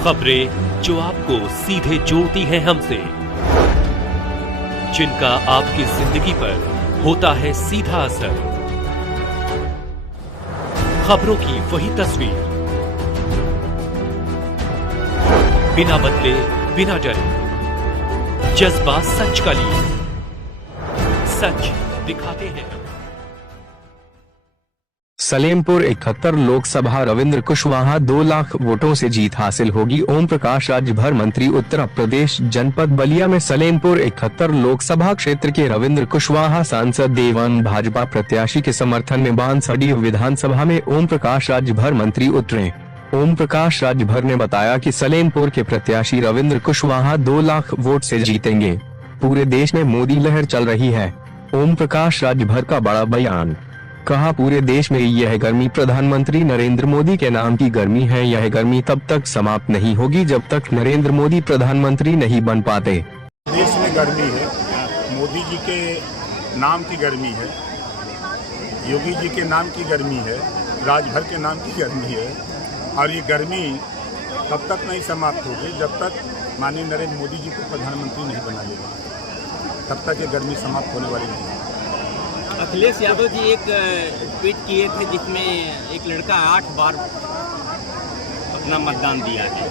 खबरें जो आपको सीधे जोड़ती हैं हमसे, जिनका आपकी जिंदगी पर होता है सीधा असर। खबरों की वही तस्वीर, बिना बदले बिना डरे, जज्बा सच का लिए, सच दिखाते हैं। सलेमपुर 71 लोकसभा रविंद्र कुशवाहा 2 लाख वोटों से जीत हासिल होगी। ओम प्रकाश राज्यभर मंत्री। उत्तर प्रदेश जनपद बलिया में सलेमपुर 71 लोकसभा क्षेत्र के रविंद्र कुशवाहा सांसद देवान भाजपा प्रत्याशी के समर्थन में बांसवाड़ा विधानसभा में ओम प्रकाश राज्यभर मंत्री उतरे। ओम प्रकाश राज्यभर ने बताया कि सलेमपुर के प्रत्याशी रविंद्र कुशवाहा 2 लाख वोट से जीतेंगे। पूरे देश में मोदी लहर चल रही है। ओम प्रकाश राज्यभर का बड़ा बयान। कहा, पूरे देश में यह गर्मी प्रधानमंत्री नरेंद्र मोदी के नाम की गर्मी है। यह गर्मी तब तक समाप्त नहीं होगी जब तक नरेंद्र मोदी प्रधानमंत्री नहीं बन पाते। देश में गर्मी है, मोदी जी के नाम की गर्मी है, योगी जी के नाम की गर्मी है, राजभर के नाम की गर्मी है। और ये गर्मी तब तक नहीं समाप्त होगी जब तक माननीय नरेंद्र मोदी जी को प्रधानमंत्री नहीं बना लेगा, तब तक ये गर्मी समाप्त होने वाली नहीं है। अखिलेश यादव जी एक ट्वीट किए थे जिसमें एक लड़का 8 बार अपना मतदान दिया है।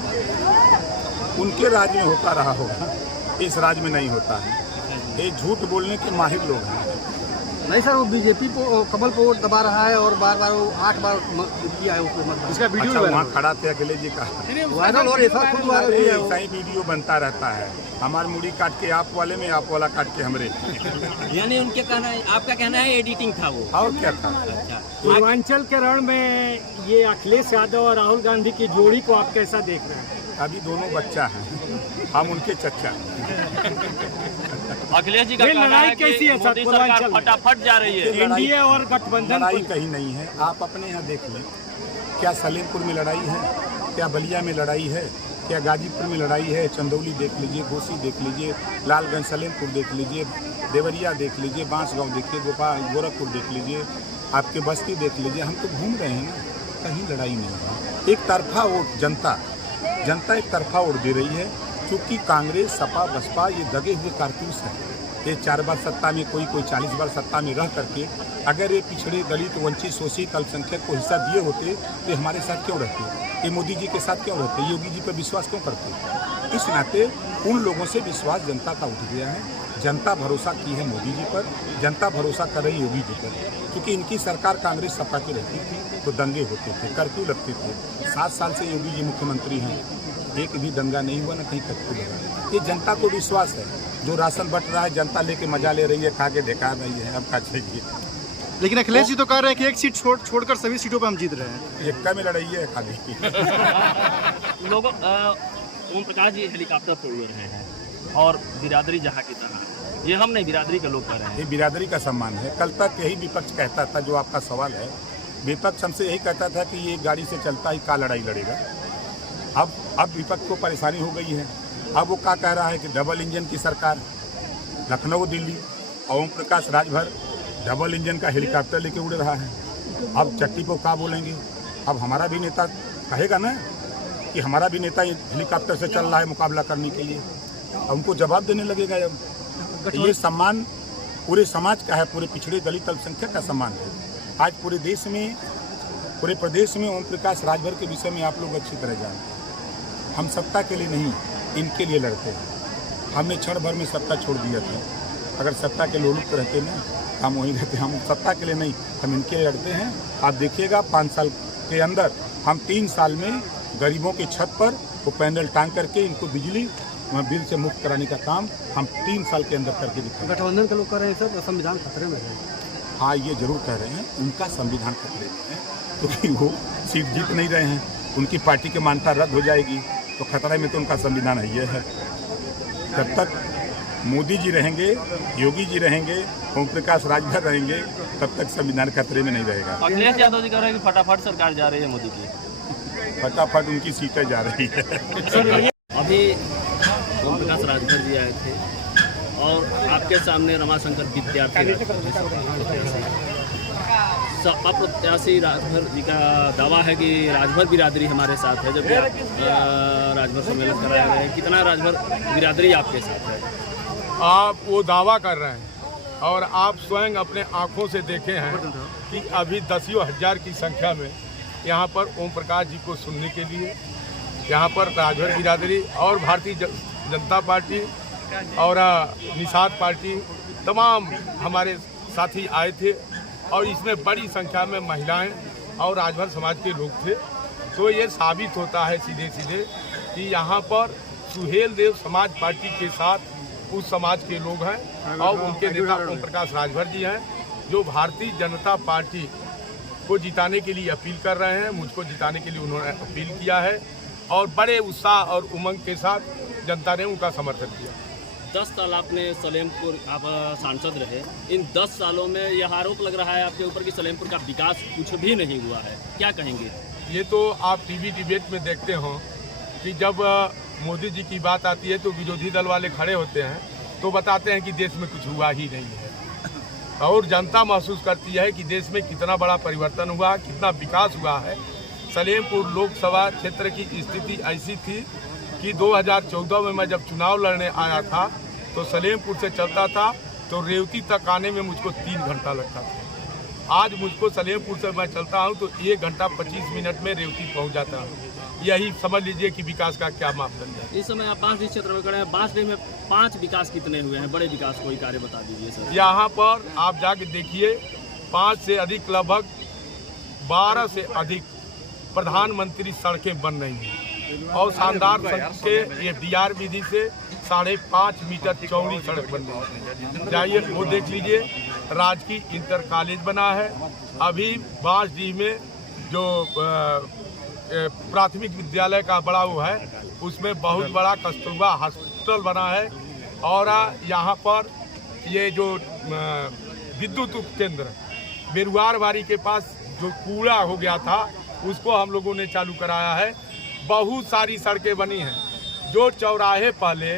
उनके राज्य में होता रहा होगा, इस राज्य में नहीं होता है। ये झूठ बोलने के माहिर लोग हैं। नहीं सर, वो बीजेपी को कमल को वोट दबा रहा है और बार बार वो 8 बार किया है उसको मतदान। इसका वीडियो अच्छा, वहाँ खड़ा थे अखिलेश जी का वायरल और ऐसा ही वीडियो बनता रहता है। हमारी मुड़ी काट के आप वाले में, आप वाला काट के हमरे। यानी उनके कहना है, आपका कहना है एडिटिंग था वो, और क्या था। अच्छा, पूर्वांचल के रण में ये अखिलेश यादव और राहुल गांधी की जोड़ी को आप कैसा देख रहे हैं? अभी दोनों बच्चा हैं, हम उनके चच्चा। अखिलेश जी का लड़ाई कैसी है सर? पूर्वांचल फटाफट जा रही है। एनडीए और गठबंधन लड़ाई कहीं नहीं है। आप अपने यहाँ देख लें, क्या सलेमपुर में लड़ाई है, क्या बलिया में लड़ाई है, क्या गाजीपुर में लड़ाई है। चंदौली देख लीजिए, घोसी देख लीजिए, लालगंज सलेमपुर देख लीजिए, देवरिया देख लीजिए, बांसगांव देखिए, गोरखपुर देख लीजिए, आपके बस्ती देख लीजिए। हम तो घूम रहे हैं ना, कहीं लड़ाई नहीं है। एक तरफा वोट जनता एक तरफा वोट दे रही है, क्योंकि कांग्रेस सपा बसपा ये दगे हुए कारतूस हैं। ये 4 बार सत्ता में, कोई 40 बार सत्ता में रह करके अगर ये पिछड़े दलित वंचित शोषित अल्पसंख्यक को हिस्सा दिए होते तो हमारे साथ क्यों रहते, ये मोदी जी के साथ क्यों रहते, योगी जी पर विश्वास क्यों करते। इस नाते उन लोगों से विश्वास जनता का उठ गया है। जनता भरोसा की है मोदी जी पर, जनता भरोसा कर रही योगी जी पर। क्योंकि इनकी सरकार कांग्रेस सपा की रहती थी तो दंगे होते थे, कर्फ्यू लगते थे। 7 साल से योगी जी मुख्यमंत्री हैं, एक भी दंगा नहीं हुआ, न कहीं कर्फ्यू लगा। ये जनता को विश्वास है। जो राशन बट रहा है जनता लेके मजा ले रही है, खा के ढका रही है, अब का चाहिए। लेकिन अखिलेश जी तो कह रहे हैं कि एक सीट छोड़कर सभी सीटों पर हम जीत रहे हैं। एक्का में लड़ाई है खाली। लोगों ओम प्रकाश जी हेलीकॉप्टर पर उड़ रहे हैं और बिरादरी जहाँ की तरह, ये हम नहीं, बिरादरी के लोग कह रहे हैं। ये बिरादरी का सम्मान है। कल तक यही विपक्ष कहता था, जो आपका सवाल है, विपक्ष हमसे यही कहता था कि ये गाड़ी से चलता ही का लड़ाई लड़ेगा। अब विपक्ष को परेशानी हो गई है। अब वो क्या कह रहा है कि डबल इंजन की सरकार, लखनऊ दिल्ली, ओम प्रकाश राजभर डबल इंजन का हेलीकॉप्टर लेके उड़ रहा है। अब चट्टी को क्या बोलेंगे। अब हमारा भी नेता कहेगा ना कि हमारा भी नेता हेलीकॉप्टर से चल रहा है मुकाबला करने के लिए, हमको जवाब देने लगेगा। अब ये सम्मान पूरे समाज का है, पूरे पिछड़े दलित अल्पसंख्यक का सम्मान है। आज पूरे देश में, पूरे प्रदेश में ओम प्रकाश राजभर के विषय में आप लोग अच्छी तरह जानते हैं। हम सत्ता के लिए नहीं, इनके लिए लड़ते हैं। हमने क्षण भर में सत्ता छोड़ दिया था। अगर सत्ता के लोलुप रहते ना, हम वहीं रहते। हम सत्ता के लिए नहीं, हम इनके लिए लड़ते हैं। आप देखिएगा 5 साल के अंदर हम 3 साल में गरीबों की छत पर वो पैनल टांग करके इनको बिजली बिल से मुक्त कराने का काम हम 3 साल के अंदर करके दिखाएं। गठबंधन के लोग कह रहे हैं सर संविधान खतरे में है। हाँ, ये जरूर कह रहे हैं, उनका संविधान खतरे में है, क्योंकि वो सीट जीत नहीं रहे हैं। उनकी पार्टी की मान्यता रद्द हो जाएगी तो खतरे में तो उनका संविधान है। ये है, जब तक मोदी जी रहेंगे, योगी जी रहेंगे, ओम प्रकाश राजभर रहेंगे, तब तक संविधान खतरे में नहीं रहेगा। अखिलेश यादव जी कह रहे हैं कि फटाफट सरकार जा रही है मोदी की, फटाफट उनकी सीटें जा रही है। अभी ओम प्रकाश राजभर जी आए थे और आपके सामने रमाशंकर विद्यार्थी सपा प्रत्याशी राजभर जी का दावा है कि राजभर बिरादरी हमारे साथ है, जबकि राजभर सम्मेलन कराया गया है। कितना राजभर बिरादरी आपके साथ है? आप वो दावा कर रहे हैं और आप स्वयं अपने आंखों से देखे हैं कि अभी दसियों हजार की संख्या में यहाँ पर ओम प्रकाश जी को सुनने के लिए यहाँ पर राजभर बिरादरी और भारतीय जनता पार्टी और निषाद पार्टी तमाम हमारे साथी आए थे और इसमें बड़ी संख्या में महिलाएं और राजभर समाज के लोग थे। तो ये साबित होता है सीधे सीधे कि यहाँ पर सुहेल देव समाज पार्टी के साथ उस समाज के लोग हैं और उनके नेता ओम प्रकाश राजभर जी हैं, जो भारतीय जनता पार्टी को जिताने के लिए अपील कर रहे हैं। मुझको जिताने के लिए उन्होंने अपील किया है और बड़े उत्साह और उमंग के साथ जनता ने उनका समर्थन किया। 10 साल आपने सलेमपुर आप सांसद रहे, इन 10 सालों में यह आरोप लग रहा है आपके ऊपर कि सलेमपुर का विकास कुछ भी नहीं हुआ है, क्या कहेंगे? ये तो आप टीवी डिबेट में देखते हो कि जब मोदी जी की बात आती है तो विरोधी दल वाले खड़े होते हैं तो बताते हैं कि देश में कुछ हुआ ही नहीं है और जनता महसूस करती है कि देश में कितना बड़ा परिवर्तन हुआ, कितना विकास हुआ है। सलेमपुर लोकसभा क्षेत्र की स्थिति ऐसी थी कि 2014 में मैं जब चुनाव लड़ने आया था तो सलेमपुर से चलता था तो रेवती तक आने में मुझको 3 घंटा लगता था। आज मुझको सलेमपुर से मैं चलता हूं तो 1 घंटा 25 मिनट में रेवती पहुंच जाता हूं। यही समझ लीजिए कि विकास का क्या मापदंड है। इस समय आप बांसडीह क्षेत्र में खड़े हैं, बांसडीह में 5 विकास कितने हुए हैं? बड़े विकास कोई कार्य बता दीजिए सर। यहाँ पर आप जाके देखिए 5 से अधिक लगभग 12 से अधिक प्रधानमंत्री सड़कें बन रही हैं और शानदार सड़कें ये डीआर विधि से 5.5 मीटर चौड़ी सड़क बन रही है। जाइए वो देख लीजिए। राजकीय इंटर कॉलेज बना है। अभी बांसडीह में जो प्राथमिक विद्यालय का बड़ा वो है उसमें बहुत बड़ा कस्तूरबा हॉस्पिटल बना है और यहाँ पर ये जो विद्युत उप केंद्र बेरुआरबाड़ी के पास जो कूड़ा हो गया था उसको हम लोगों ने चालू कराया है। बहुत सारी सड़कें बनी हैं। जो चौराहे पहले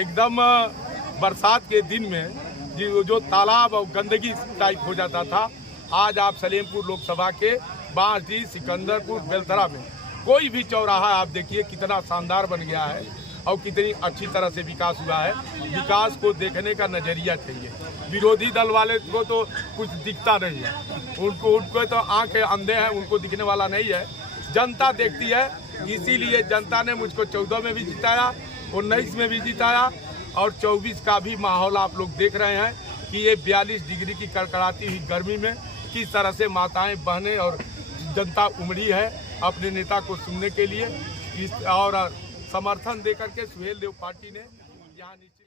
एकदम बरसात के दिन में जो तालाब और गंदगी टाइप हो जाता था, आज आप सलेमपुर लोकसभा के बांसडीह, सिकंदरपुर, बेलतरा में कोई भी चौराहा आप देखिए कितना शानदार बन गया है और कितनी अच्छी तरह से विकास हुआ है। विकास को देखने का नजरिया चाहिए। विरोधी दल वाले को तो कुछ दिखता नहीं है, उनको तो आंखें अंधे हैं, उनको दिखने वाला नहीं है। जनता देखती है, इसीलिए जनता ने मुझको 14 में भी जिताया, 19 में भी जिताया और 24 का भी माहौल आप लोग देख रहे हैं कि ये 42 डिग्री की कड़कड़ाती हुई गर्मी में किस तरह से माताएं, बहनें और जनता उमड़ी है अपने नेता को सुनने के लिए। और समर्थन देकर के सुहेल देव पार्टी ने यहाँ नीचे